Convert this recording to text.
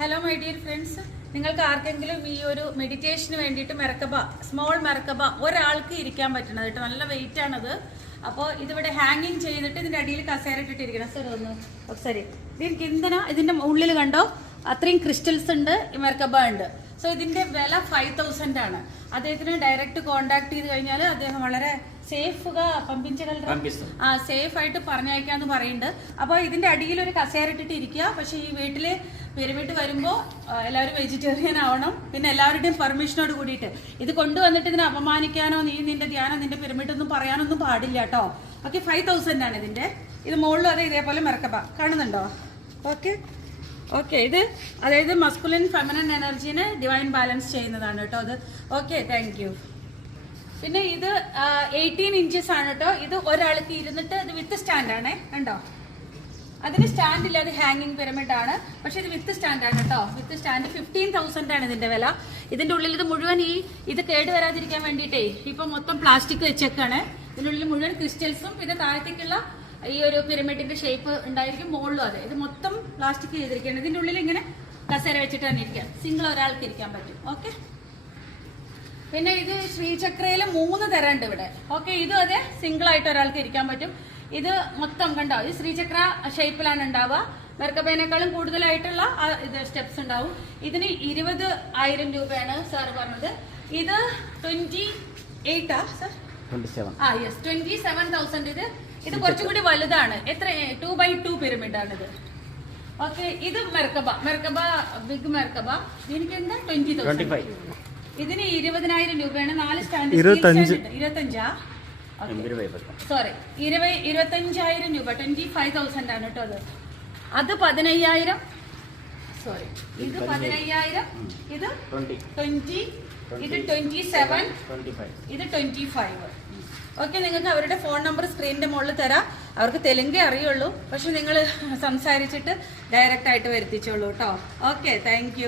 Hello my dear friends നിങ്ങൾക്ക് ആർക്കെങ്കിലും ഈ ഒരു മെഡിറ്റേഷന് വേണ്ടിയിട്ട് മെറക്കബ സ്മോൾ മെറക്കബ ഒരാൾക്ക് ഇരിക്കാൻ പറ്റണത് കേട്ടോ. നല്ല വെയിറ്റ് ആണത്. അപ്പോൾ ഇതിവിടെ ഹാങ്ങിങ് ചെയ്തിട്ട് ഇതിന്റെ അടിയിൽ കസേര ഇട്ടിട്ടിരിക്കണം. സർ ഒന്ന് ശരി ഇതിന് കിന്തന ഇതിന്റെ ഉള്ളിൽ കണ്ടോ? അത്രയും ക്രിസ്റ്റൽസ് ഉണ്ട് ഈ മെറക്കബ ഉണ്ട്. സോ ഇതിന്റെ വില ഫൈവ് തൗസൻഡ് ആണ്. അദ്ദേഹത്തിന് ഡയറക്റ്റ് കോണ്ടാക്ട് ചെയ്ത് കഴിഞ്ഞാൽ അദ്ദേഹം വളരെ സേഫ് పంపించగలరా ആ സേഫ് ആയിട്ട് പറഞ്ഞയക്കാന്ന് പറയുന്നുണ്ട്. അപ്പോൾ ഇതിന്റെ അടിയിൽ ഒരു കസേര ഇട്ടിട്ട് ഇരിക്കുക. പക്ഷേ ഈ വീട്ടിൽ പിരമിഡ് വരുമ്പോ എല്ലാവരും വെജിറ്റേറിയൻ ആവണം. പിന്നെ എല്ലാവരുടെയും പെർമിഷനോട് കൂടിയിട്ട് ഇത് കൊണ്ടുവന്നിട്ട് ഇതിനെ അപമാനിക്കാനോ നീ നിന്റെ ധ്യാനം നിന്റെ പിരമിഡ് ഒന്നും പറയാനൊന്നും പാടില്ല കേട്ടോ ഓക്കെ ഫൈവ് തൗസൻഡ് ആണ് ഇതിന്റെ. ഇത് മുകളിലും അതെ ഇതേപോലെ മിറക്കപ്പ കാണുന്നുണ്ടോ? ഓക്കെ. ഓക്കെ ഇത് അതായത് മസ്കുലിൻ ഫെമിനൻ എനർജീനെ ഡിവൈൻ ബാലൻസ് ചെയ്യുന്നതാണ് കേട്ടോ അത്. ഓക്കെ താങ്ക് യു പിന്നെ ഇത് എയ്റ്റീൻ ഇഞ്ചസ് ആണ് കേട്ടോ ഇത് ഒരാൾക്ക് ഇരുന്നിട്ട് ഇത് വിത്ത് സ്റ്റാൻഡാണേ കണ്ടോ? അതിന് സ്റ്റാൻഡ് ഇല്ല അത് ഹാങ്ങിങ് പിരമിഡ് ആണ്. പക്ഷെ ഇത് വിത്ത് സ്റ്റാൻഡ് ആണ് കേട്ടോ വിത്ത് സ്റ്റാൻഡ് ഫിഫ്റ്റീൻ തൗസൻഡ് ആണ് ഇതിന്റെ വില. ഇതിന്റെ ഉള്ളിൽ ഇത് മുഴുവൻ ഈ ഇത് കേട് വരാതിരിക്കാൻ വേണ്ടിയിട്ടേ ഇപ്പൊ മൊത്തം പ്ലാസ്റ്റിക് വെച്ചേക്കാണ്. ഇതിനുള്ളിൽ മുഴുവൻ ക്രിസ്റ്റൽസും പിന്നെ താഴത്തേക്കുള്ള ഈ ഒരു പിരമിഡിന്റെ ഷേപ്പ് ഉണ്ടായിരിക്കും മുകളിലും അതെ. ഇത് മൊത്തം പ്ലാസ്റ്റിക് ചെയ്തിരിക്കുകയാണ്. ഇതിന്റെ ഉള്ളിൽ ഇങ്ങനെ കസേര വെച്ചിട്ട് തന്നെ ഇരിക്കാം സിംഗിൾ ഒരാൾക്ക് ഇരിക്കാൻ പറ്റും. ഓക്കെ പിന്നെ ഇത് ശ്രീചക്രയിൽ മൂന്ന് തരം ഉണ്ട് ഇവിടെ. ഓക്കെ ഇതും അതെ സിംഗിൾ ആയിട്ട് ഒരാൾക്ക് ഇരിക്കാൻ പറ്റും. ഇത് മൊത്തം കണ്ടോ? ഈ ശ്രീചക്ര ഷേപ്പിലാണ് ഉണ്ടാവുക. മെർക്കബേനേക്കാളും കൂടുതലായിട്ടുള്ള ഇത് സ്റ്റെപ്സ് ഉണ്ടാവും. ഇതിന് ഇരുപത് ആയിരം രൂപയാണ് സാർ പറഞ്ഞത്. ഇത് ട്വന്റി എയ്റ്റാ സാർ ആ യെസ് ട്വന്റി സെവൻ തൗസൻഡ് ഇത് ഇത് കുറച്ചും കൂടി വലുതാണ്. എത്ര ടു ബൈ ടു പിരമിഡ് ആണ് ഇത് ഓക്കെ ഇത് മെർക്കബ. മെർക്കബ ബിഗ് മെർക്കബ. എനിക്ക് എന്താ? ട്വന്റി തൗസൻഡ് ഇതിന് ഇരുപതിനായിരം രൂപയാണ്. നാല് സ്റ്റാൻഡ് ഇരുപത്തഞ്ച്. സോറി ഇരുപത് ഇരുപത്തഞ്ചായിരം രൂപ. ട്വന്റി ഫൈവ് തൗസൻഡ് ആണ് കേട്ടോ അത്. അത് പതിനയ്യായിരം. സോറി ഇത് പതിനയ്യായിരം. ഇത് ട്വന്റി ഇത് ട്വന്റി സെവൻ ഇത് ട്വന്റി ഫൈവ് ഓക്കെ നിങ്ങൾക്ക് അവരുടെ ഫോൺ നമ്പർ സ്ക്രീനിന്റെ മുകളിൽ തരാം. അവർക്ക് തെലുങ്കേ അറിയുള്ളൂ. പക്ഷെ നിങ്ങൾ സംസാരിച്ചിട്ട് ഡയറക്റ്റ് ആയിട്ട് വരുത്തിച്ചോളൂ കേട്ടോ ഓക്കെ താങ്ക്